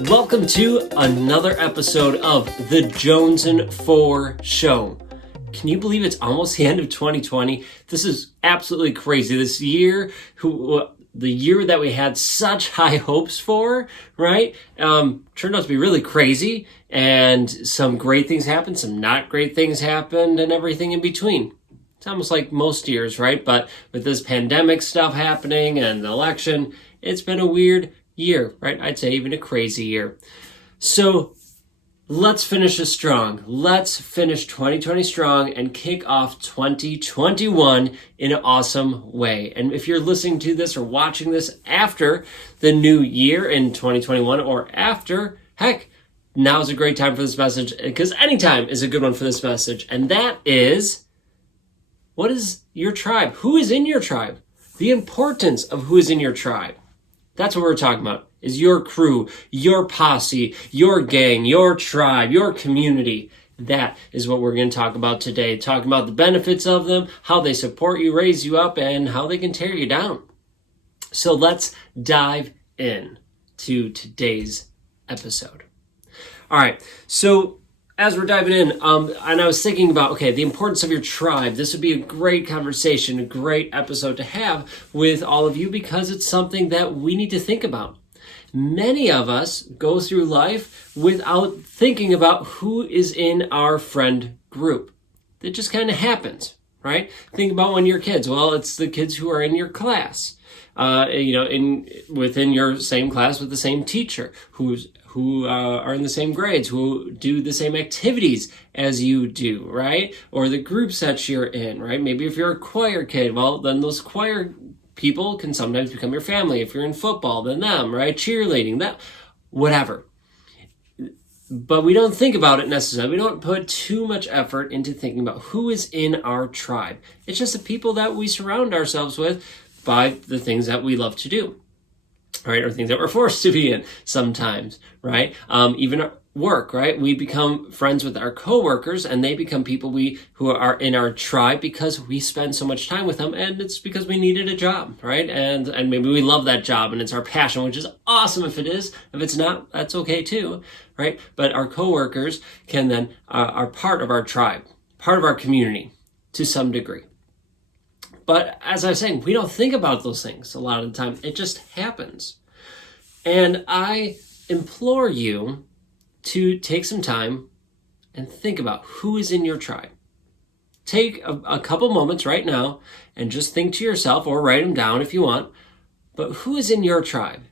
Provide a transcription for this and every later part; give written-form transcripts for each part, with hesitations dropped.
Welcome to another episode of the Jonesin 4 Show. Can you believe it's almost the end of 2020? This is absolutely crazy. This year, the year that we had such high hopes for, right? Turned out to be really crazy, and some great things happened, some not great things happened, and everything in between. It's almost like most years, right? But with this pandemic stuff happening and the election, it's been a weird year, right? I'd say even a crazy year. So let's finish this strong. Let's finish 2020 strong and kick off 2021 in an awesome way. And if you're listening to this or watching this after the new year in 2021 or after, heck, now's a great time for this message, because any time is a good one for this message. And that is, what is your tribe? Who is in your tribe? The importance of who is in your tribe. That's what we're talking about, is your crew, your posse, your gang, your tribe, your community. That is what we're going to talk about today. Talking about the benefits of them, how they support you, raise you up, and how they can tear you down. So let's dive in to today's episode. All right, so as we're diving in, and I was thinking about, okay, the importance of your tribe. This would be a great conversation, a great episode to have with all of you, because it's something that we need to think about. Many of us go through life without thinking about who is in our friend group. It just kind of happens, right? Think about when you're kids. Well, it's the kids who are in your class, within your same class with the same teacher, who are in the same grades, who do the same activities as you do, right? Or the groups that you're in, right? Maybe if you're a choir kid, well, then those choir people can sometimes become your family. If you're in football, then them, right? Cheerleading, that, whatever. But we don't think about it necessarily. We don't put too much effort into thinking about who is in our tribe. It's just the people that we surround ourselves with by the things that we love to do. Right, or things that we're forced to be in sometimes, right? Even at work, right? We become friends with our coworkers, and they become people who are in our tribe because we spend so much time with them, and it's because we needed a job, right? And maybe we love that job, and it's our passion, which is awesome if it is. If it's not, that's okay too, right? But our coworkers can then are part of our tribe, part of our community to some degree. But as I was saying, we don't think about those things a lot of the time. It just happens. And I implore you to take some time and think about who is in your tribe. Take a couple moments right now and just think to yourself, or write them down if you want, but who is in your tribe?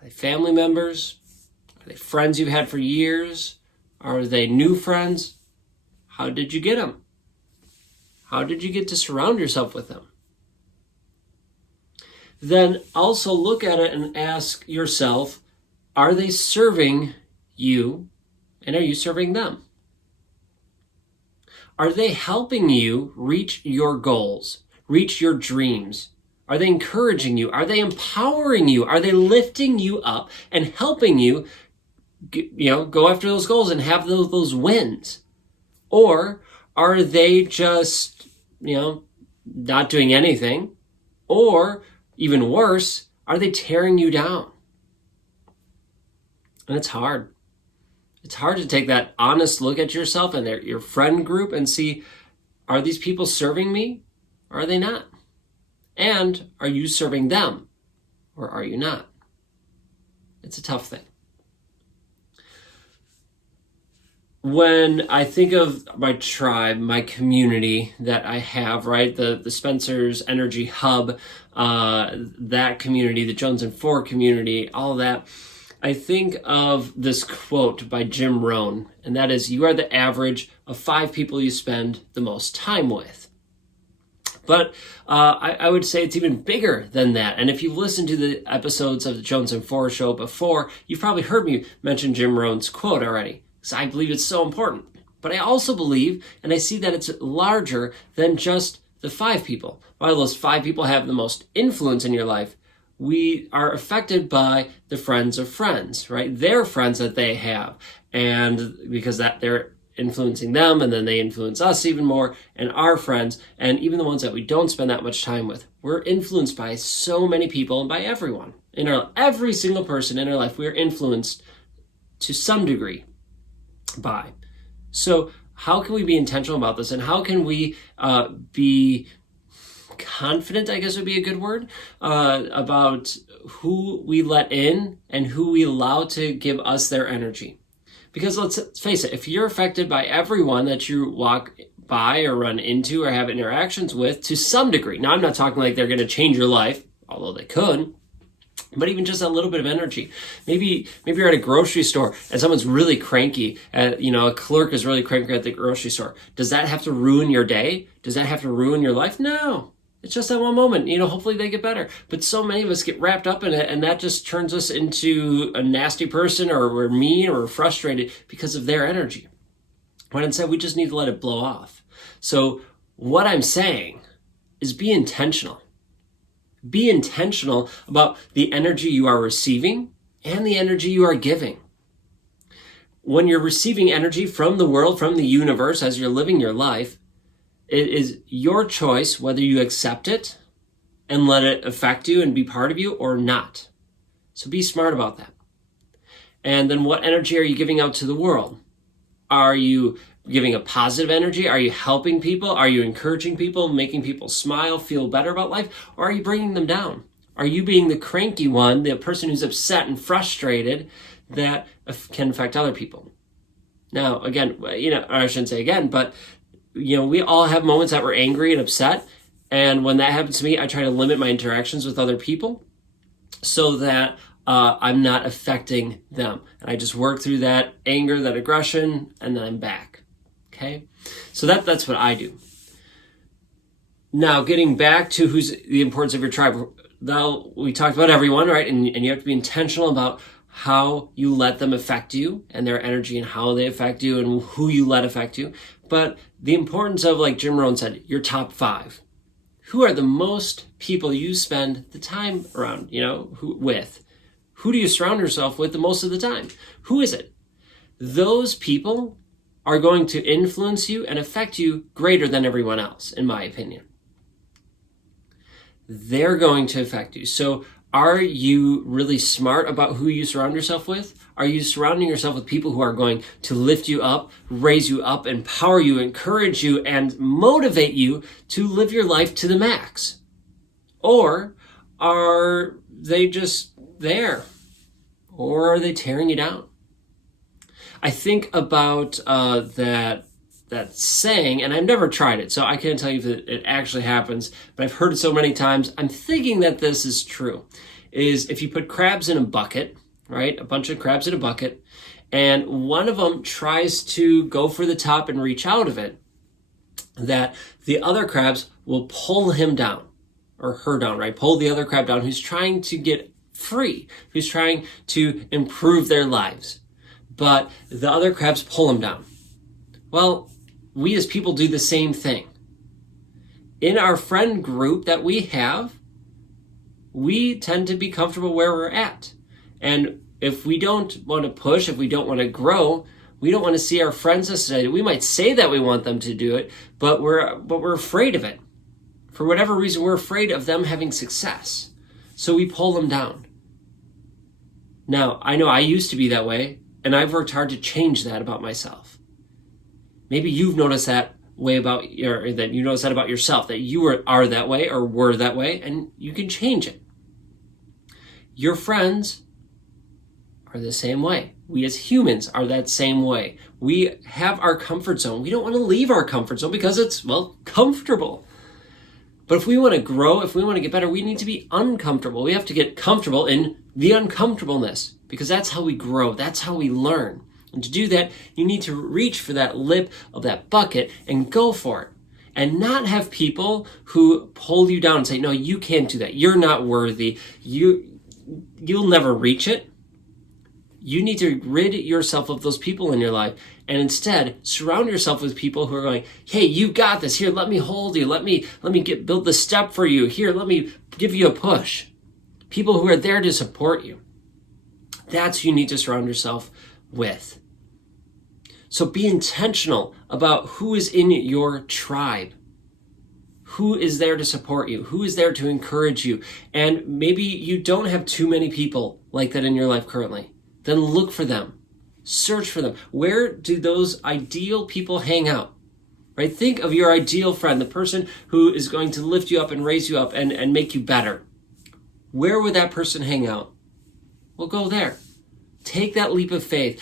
Are they family members? Are they friends you've had for years? Are they new friends? How did you get them? How did you get to surround yourself with them? Then also look at it and ask yourself, are they serving you, and are you serving them? Are they helping you reach your goals, reach your dreams? Are they encouraging you? Are they empowering you? Are they lifting you up and helping you, go after those goals and have those wins? Or are they just, not doing anything? Or even worse, are they tearing you down? And it's hard. It's hard to take that honest look at yourself and your friend group and see, are these people serving me or are they not? And are you serving them or are you not? It's a tough thing. When I think of my tribe, my community that I have, right, the Spencer's Energy Hub, that community, the Jonesin 4 community, all that, I think of this quote by Jim Rohn, and that is, you are the average of 5 people you spend the most time with. But I would say it's even bigger than that. And if you've listened to the episodes of the Jonesin 4 show before, you've probably heard me mention Jim Rohn's quote already. So I believe it's so important. But I also believe, and I see that it's larger than just the 5 people. While those 5 people have the most influence in your life, we are affected by the friends of friends, right? Their friends that they have. And because that they're influencing them, and then they influence us even more, and our friends, and even the ones that we don't spend that much time with. We're influenced by so many people and by everyone. Every single person in our life, we are influenced to some degree by. So how can we be intentional about this, and how can we be confident, I guess would be a good word, about who we let in and who we allow to give us their energy? Because let's face it, if you're affected by everyone that you walk by or run into or have interactions with to some degree, now I'm not talking like they're going to change your life, although they could, but even just a little bit of energy. Maybe you're at a grocery store and someone's really cranky. A clerk is really cranky at the grocery store. Does that have to ruin your day? Does that have to ruin your life? No. It's just that one moment. Hopefully they get better. But so many of us get wrapped up in it, and that just turns us into a nasty person, or we're mean, or we're frustrated because of their energy. When instead we just need to let it blow off. So what I'm saying is be intentional. Be intentional about the energy you are receiving and the energy you are giving. When you're receiving energy from the world, from the universe, as you're living your life, it is your choice whether you accept it and let it affect you and be part of you or not. So be smart about that. And then what energy are you giving out to the world? Are you giving a positive energy? Are you helping people? Are you encouraging people, making people smile, feel better about life? Or are you bringing them down? Are you being the cranky one, the person who's upset and frustrated that can affect other people? Now, again, or I shouldn't say again, but we all have moments that we're angry and upset. And when that happens to me, I try to limit my interactions with other people so that I'm not affecting them. And I just work through that anger, that aggression, and then I'm back. Okay? So that's what I do. Now, getting back to who's the importance of your tribe. Now, we talked about everyone, right? And you have to be intentional about how you let them affect you and their energy and how they affect you and who you let affect you. But the importance of, like Jim Rohn said, your top 5. Who are the most people you spend the time around, with? Who do you surround yourself with the most of the time? Who is it? Those people are going to influence you and affect you greater than everyone else, in my opinion. They're going to affect you. So are you really smart about who you surround yourself with? Are you surrounding yourself with people who are going to lift you up, raise you up, empower you, encourage you, and motivate you to live your life to the max? Or are they just there? Or are they tearing you down? I think about that saying, and I've never tried it, so I can't tell you if it actually happens, but I've heard it so many times. I'm thinking that this is true, is if you put crabs in a bucket, right? A bunch of crabs in a bucket, and one of them tries to go for the top and reach out of it, that the other crabs will pull him down, or her down, right? Pull the other crab down who's trying to get free, who's trying to improve their lives. But the other crabs pull him down. Well, we as people do the same thing. In our friend group that we have, we tend to be comfortable where we're at. And if we don't want to push, if we don't want to grow, we don't want to see our friends succeed. We might say that we want them to do it, but we're afraid of it. For whatever reason, we're afraid of them having success. So we pull them down. Now, I know I used to be that way, and I've worked hard to change that about myself. Maybe you've noticed that way about yourself, that you are that way or were that way, and you can change it. Your friends are the same way. We as humans are that same way. We have our comfort zone. We don't want to leave our comfort zone because it's, comfortable. But if we want to grow, if we want to get better, we need to be uncomfortable. We have to get comfortable in the uncomfortableness because that's how we grow. That's how we learn. And to do that, you need to reach for that lip of that bucket and go for it. And not have people who pull you down and say, no, you can't do that. You're not worthy. You'll never reach it. You need to rid yourself of those people in your life and instead surround yourself with people who are going, hey, you got this. Here, let me hold you. Let me build the step for you. Here, let me give you a push. People who are there to support you. That's who you need to surround yourself with. So be intentional about who is in your tribe. Who is there to support you? Who is there to encourage you? And maybe you don't have too many people like that in your life currently. Then look for them. Search for them. Where do those ideal people hang out? Right? Think of your ideal friend, the person who is going to lift you up and raise you up and make you better. Where would that person hang out? Well, go there. Take that leap of faith.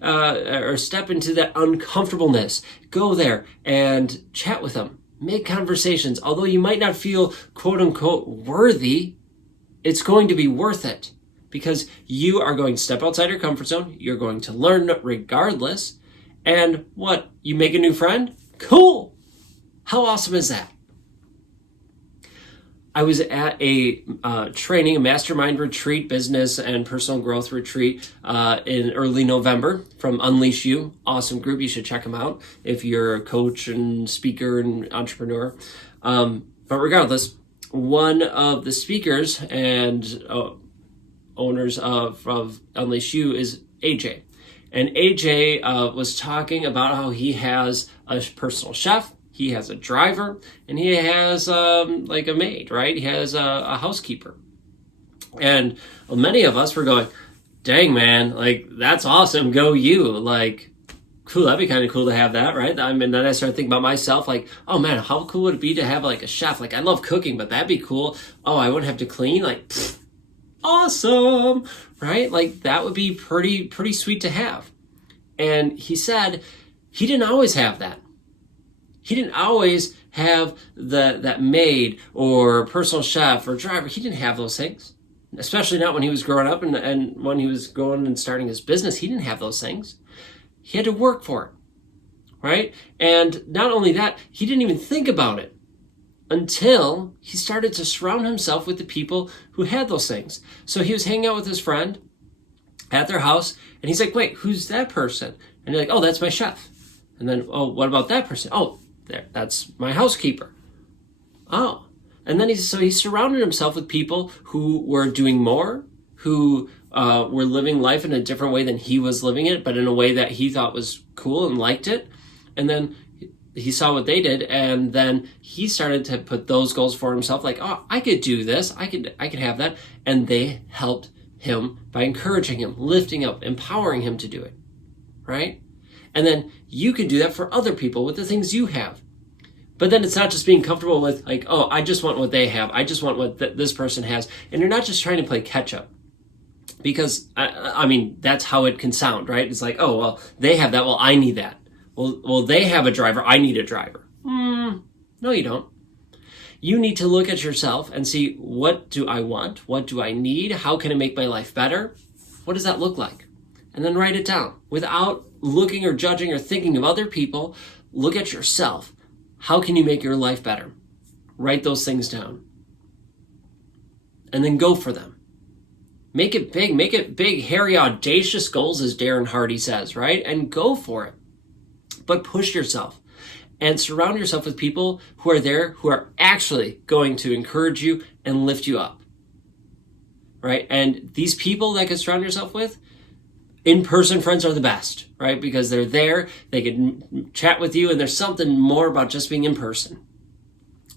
Or step into that uncomfortableness. Go there and chat with them. Make conversations. Although you might not feel quote unquote worthy, it's going to be worth it because you are going to step outside your comfort zone. You're going to learn regardless. And what? You make a new friend? Cool. How awesome is that? I was at a training, a mastermind retreat, business and personal growth retreat in early November from Unleash You. Awesome group. You should check them out if you're a coach and speaker and entrepreneur. But regardless, one of the speakers and owners of Unleash You is AJ. And AJ was talking about how he has a personal chef. He has a driver, and he has like a maid, right? He has a housekeeper. And many of us were going, dang, man, like, that's awesome. Go you. Like, cool, that'd be kind of cool to have that, right? I mean, then I started thinking about myself, like, oh, man, how cool would it be to have, like, a chef? Like, I love cooking, but that'd be cool. Oh, I wouldn't have to clean? Like, pfft, awesome, right? Like, that would be pretty sweet to have. And he said he didn't always have that. He didn't always have that maid or personal chef or driver. He didn't have those things, especially not when he was growing up and when he was going and starting his business. He didn't have those things. He had to work for it, right? And not only that, he didn't even think about it until he started to surround himself with the people who had those things. So he was hanging out with his friend at their house, and he's like, wait, who's that person? And you're like, oh, that's my chef. And then, oh, what about that person? Oh, that's my housekeeper. Oh. And then he surrounded himself with people who were doing more, who were living life in a different way than he was living it, but in a way that he thought was cool and liked it. And then he saw what they did, and then he started to put those goals for himself, like, oh, I could do this, I could have that. And they helped him by encouraging him, lifting up, empowering him to do it, right? And then you can do that for other people with the things you have. But then it's not just being comfortable with, like, oh, I just want what they have. I just want what this person has. And you're not just trying to play catch up. Because, I mean, that's how it can sound, right? It's like, oh, well, they have that. Well, I need that. Well, they have a driver. I need a driver. No, you don't. You need to look at yourself and see, what do I want? What do I need? How can it make my life better? What does that look like? And then write it down. Without looking or judging or thinking of other people, look at yourself. How can you make your life better? Write those things down. And then go for them. Make it big, hairy, audacious goals, as Darren Hardy says, right? And go for it. But push yourself. And surround yourself with people who are there, who are actually going to encourage you and lift you up. Right? And these people that you can surround yourself with, in-person friends are the best, right? Because they're there, they can chat with you, and there's something more about just being in person.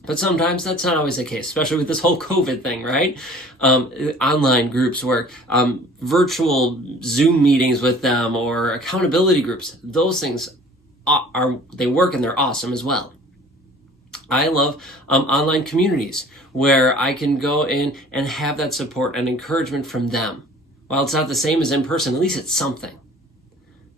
But sometimes that's not always the case, especially with this whole COVID thing, right? Online groups work, virtual Zoom meetings with them, or accountability groups. Those things they work, and they're awesome as well. I love online communities where I can go in and have that support and encouragement from them. While it's not the same as in person, at least it's something,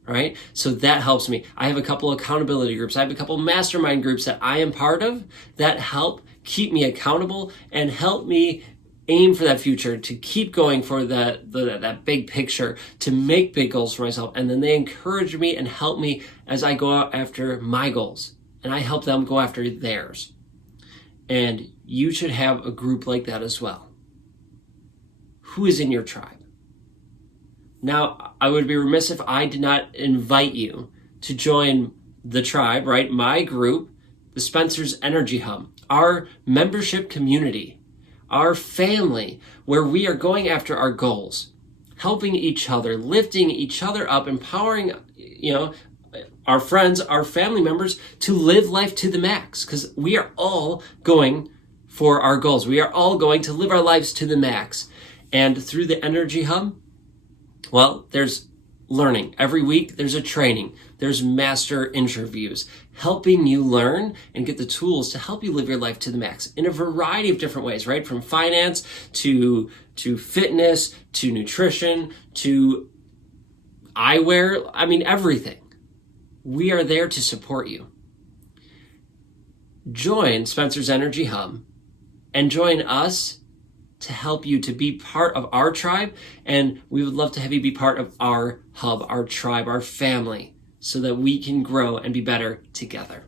right? So that helps me. I have a couple accountability groups. I have a couple mastermind groups that I am part of that help keep me accountable and help me aim for that future, to keep going for that big picture, to make big goals for myself. And then they encourage me and help me as I go out after my goals, and I help them go after theirs. And you should have a group like that as well. Who is in your tribe? Now, I would be remiss if I did not invite you to join the tribe, right? My group, the Spencer's Energy Hub, our membership community, our family, where we are going after our goals, helping each other, lifting each other up, empowering, our friends, our family members to live life to the max, because we are all going for our goals. We are all going to live our lives to the max. And through the Energy Hub, well, there's learning. Every week there's a training. There's master interviews helping you learn and get the tools to help you live your life to the max in a variety of different ways, right? From finance to fitness, to nutrition, to eyewear. I mean, everything. We are there to support you. Join Spencer's Energy Hub and join us to help you to be part of our tribe. And we would love to have you be part of our hub, our tribe, our family, so that we can grow and be better together.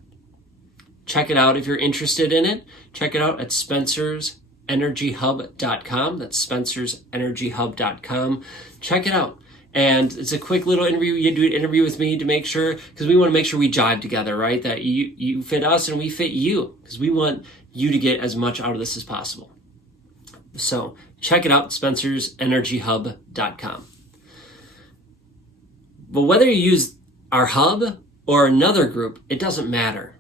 Check it out if you're interested in it. Check it out at spencersenergyhub.com. That's spencersenergyhub.com. Check it out. And it's a quick little interview. You do an interview with me to make sure, because we want to make sure we jive together, right? That you fit us and we fit you, because we want you to get as much out of this as possible. So check it out, spencersenergyhub.com. But whether you use our hub or another group, it doesn't matter.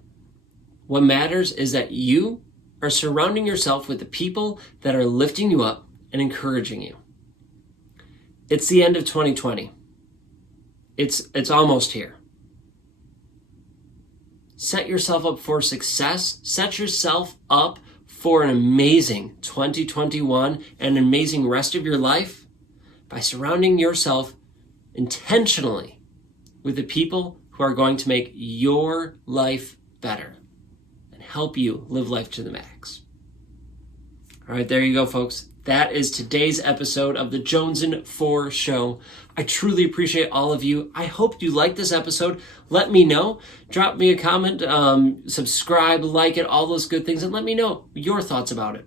What matters is that you are surrounding yourself with the people that are lifting you up and encouraging you. It's the end of 2020. It's almost here. Set yourself up for success. Set yourself up for an amazing 2021 and an amazing rest of your life by surrounding yourself intentionally with the people who are going to make your life better and help you live life to the max. All right, there you go, folks. That is today's episode of the Jonesin 4 Show. I truly appreciate all of you. I hope you liked this episode. Let me know. Drop me a comment, subscribe, like it, all those good things, and let me know your thoughts about it.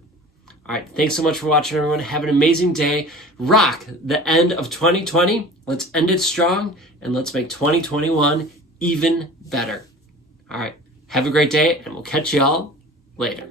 All right, thanks so much for watching, everyone. Have an amazing day. Rock the end of 2020. Let's end it strong, and let's make 2021 even better. All right, have a great day, and we'll catch you all later.